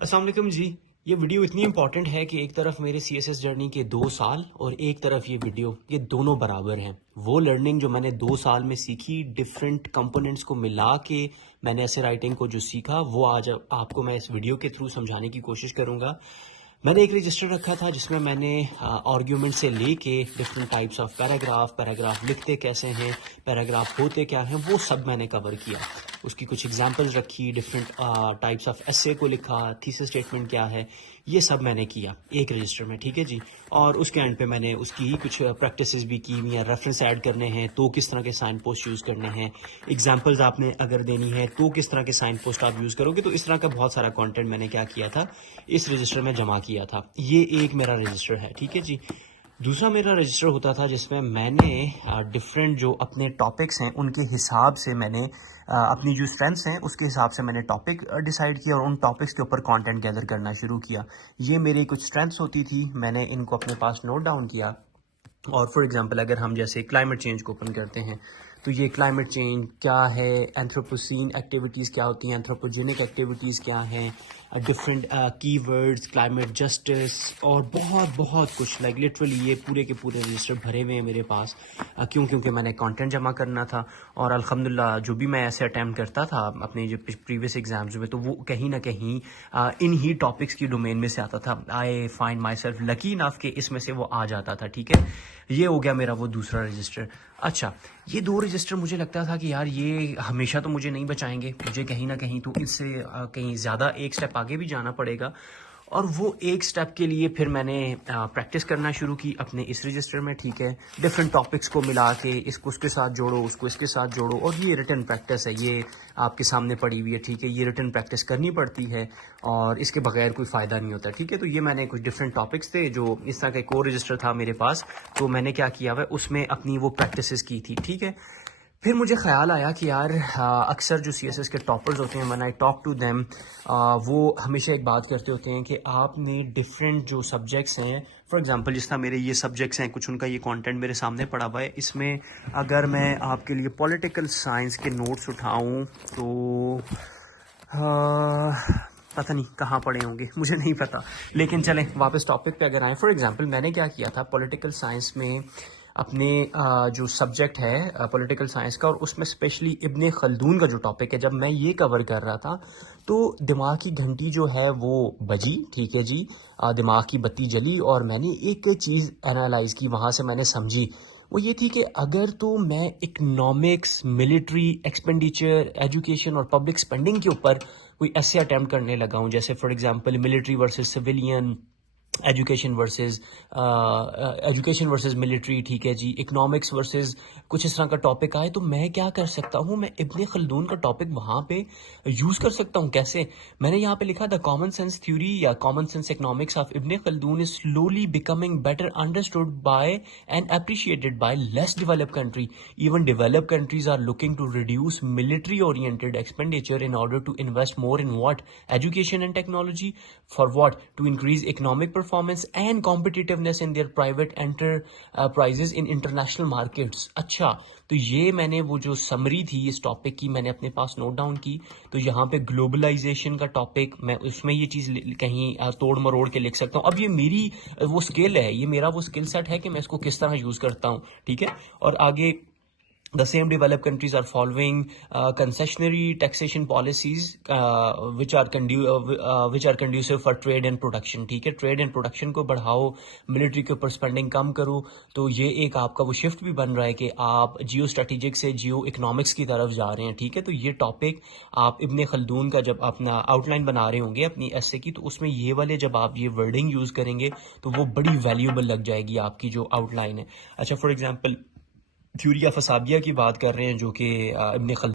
अस्सलाम वालेकुम जी। ये वीडियो इतनी इंपॉर्टेंट है कि एक तरफ मेरे सीएसएस जर्नी के 2 साल और एक तरफ ये वीडियो, ये दोनों बराबर हैं। वो लर्निंग जो मैंने 2 साल में सीखी, डिफरेंट कंपोनेंट्स को मिला के मैंने ऐसे राइटिंग को जो सीखा, वो आज आपको मैं इस वीडियो के थ्रू समझाने की कोशिश करूँगा। मैंने एक रजिस्टर रखा था जिसमें मैंने आर्ग्यूमेंट से लेके डिफरेंट टाइप्स ऑफ पैराग्राफ लिखते कैसे हैं, पैराग्राफ होते क्या हैं, वो सब मैंने कवर किया। उसकी कुछ एग्जांपल्स रखी, डिफरेंट टाइप्स ऑफ एसे को लिखा, थीसिस स्टेटमेंट क्या है, ये सब मैंने किया एक रजिस्टर में, ठीक है जी। और उसके एंड पे मैंने उसकी ही कुछ प्रैक्टिसेस भी की हुई हैं। रेफरेंस ऐड करने हैं तो किस तरह के साइन पोस्ट यूज़ करने हैं, एग्जांपल्स आपने अगर देनी है तो किस तरह के साइन पोस्ट आप यूज़ करोगे। तो इस तरह का बहुत सारा कंटेंट मैंने क्या किया था, इस रजिस्टर में जमा किया था। ये एक मेरा रजिस्टर है, ठीक है जी। दूसरा मेरा रजिस्टर होता था जिसमें मैंने डिफरेंट जो अपने टॉपिक्स हैं उनके हिसाब से मैंने अपनी जो स्ट्रेंथ्स हैं उसके हिसाब से मैंने टॉपिक डिसाइड किया और उन टॉपिक्स के ऊपर कंटेंट गैदर करना शुरू किया। ये मेरी कुछ स्ट्रेंथ्स होती थी, मैंने इनको अपने पास नोट डाउन किया। और फॉर एग्जांपल अगर हम जैसे क्लाइमेट चेंज को ओपन करते हैं तो ये क्लाइमेट चेंज क्या है, एंथ्रोपोसीन एक्टिविटीज़ क्या होती हैं, एंथ्रोपोजेनिक एक्टिविटीज़ क्या हैं, डिफरेंट कीवर्ड्स, क्लाइमेट जस्टिस और बहुत बहुत कुछ, लाइक लिटरली ये पूरे के पूरे रजिस्टर भरे हुए हैं मेरे पास। क्योंकि मैंने कंटेंट जमा करना था और अल्हम्दुलिल्लाह जो भी मैं ऐसे अटैम्प्ट करता था अपने जो प्रीवियस एग्जाम्स में, तो वो कहीं ना कहीं इन ही टॉपिक्स की डोमेन में से आता था। I find my self lucky enough कि इसमें से वो आ जाता था, ठीक है। ये हो गया मेरा वो दूसरा रजिस्टर। अच्छा, ये दो रजिस्टर मुझे लगता था कि यार ये हमेशा तो मुझे नहीं बचाएंगे, मुझे कहीं ना कहीं तो इससे कहीं ज़्यादा एक स्टेप आगे भी जाना पड़ेगा। और वो एक स्टेप के लिए फिर मैंने प्रैक्टिस करना शुरू की अपने इस रजिस्टर में, ठीक है। डिफरेंट टॉपिक्स को मिला के इसको उसके साथ जोड़ो, उसको इसके साथ जोड़ो, और ये रिटन प्रैक्टिस है, ये आपके सामने पड़ी हुई है, ठीक है। ये रिटन प्रैक्टिस करनी पड़ती है और इसके बगैर कोई फ़ायदा नहीं होता, ठीक है। तो ये मैंने कुछ डिफरेंट टॉपिक्स थे जो इस तरह का एक और रजिस्टर था मेरे पास, तो मैंने क्या किया हुआ उसमें अपनी वो प्रैक्टिसेस की थी, ठीक है। फिर मुझे ख्याल आया कि यार अक्सर जो सीएसएस के टॉपर्स होते हैं, when I talk to them, वो हमेशा एक बात करते होते हैं कि आपने डिफरेंट जो सब्जेक्ट्स हैं, फॉर एग्जांपल जिस तरह मेरे ये सब्जेक्ट्स हैं, कुछ उनका ये कंटेंट मेरे सामने पड़ा हुआ है, इसमें अगर मैं आपके लिए पॉलिटिकल साइंस के नोट्स उठाऊं तो पता नहीं कहाँ पड़े होंगे, मुझे नहीं पता। लेकिन चलें वापस टॉपिक पे अगर आएँ, फॉर एग्जांपल मैंने क्या किया था पॉलिटिकल साइंस में, अपने जो सब्जेक्ट है पॉलिटिकल साइंस का, और उसमें स्पेशली इब्ने खल्दून का जो टॉपिक है, जब मैं ये कवर कर रहा था तो दिमाग की घंटी जो है वो बजी, ठीक है जी। दिमाग की बत्ती जली और मैंने एक एक चीज़ एनालाइज की, वहाँ से मैंने समझी। वो ये थी कि अगर तो मैं इकनॉमिक्स, मिलिट्री एक्सपेंडिचर, एजुकेशन और पब्लिक स्पेंडिंग के ऊपर कोई ऐसे अटैम्प्ट करने लगा हूँ, जैसे for example military versus civilian, education versus military, ठीक है जी, इकोनॉमिक्स वर्सेस कुछ इस तरह का टॉपिक आए, तो मैं क्या कर सकता हूँ, मैं इब्ने खल्दून का टॉपिक वहाँ पे यूज़ कर सकता हूँ। कैसे? मैंने यहाँ पे लिखा द कॉमन सेंस थ्योरी या common sense economics of Ibn Khaldun is slowly becoming better understood by and appreciated by less developed country. Even developed countries are looking to reduce military oriented expenditure in order to invest more in what, education and technology, for what, to increase economic performance and competitiveness in their private enterprises in international markets. अच्छा, तो ये मैंने वो जो summary थी इस topic की मैंने अपने पास नोट डाउन की। तो यहाँ पे ग्लोबलाइजेशन का टॉपिक, मैं उसमें ये चीज़ कहीं तोड़ मरोड़ के लिख सकता हूँ। अब ये मेरी वो स्किल है, ये मेरा वो स्किल सेट है कि मैं इसको किस तरह यूज़ करता हूँ, ठीक है। और आगे the same developed countries are following concessionary taxation policies which are conducive for trade and production, ठीक है। ट्रेड एंड प्रोडक्शन को बढ़ाओ, मिलिट्री के ऊपर स्पेंडिंग कम करो। तो ये एक आपका वो शिफ्ट भी बन रहा है कि आप जियो स्ट्रेटेजिक से जियो इकोनॉमिक्स की तरफ जा रहे हैं, ठीक है। तो ये टॉपिक आप इब्ने खल्दून का जब अपना आउटलाइन बना रहे होंगे अपनी एस्से की, तो उसमें ये वाले जब आप ये वर्डिंग यूज़ करेंगे तो वो बड़ी वैल्यूएबल लग जाएगी आपकी जो आउटलाइन है। अच्छा, फॉर एग्जाम्पल थ्योरी ऑफ असाबिया की बात कर रहे हैं जो कि इब्ने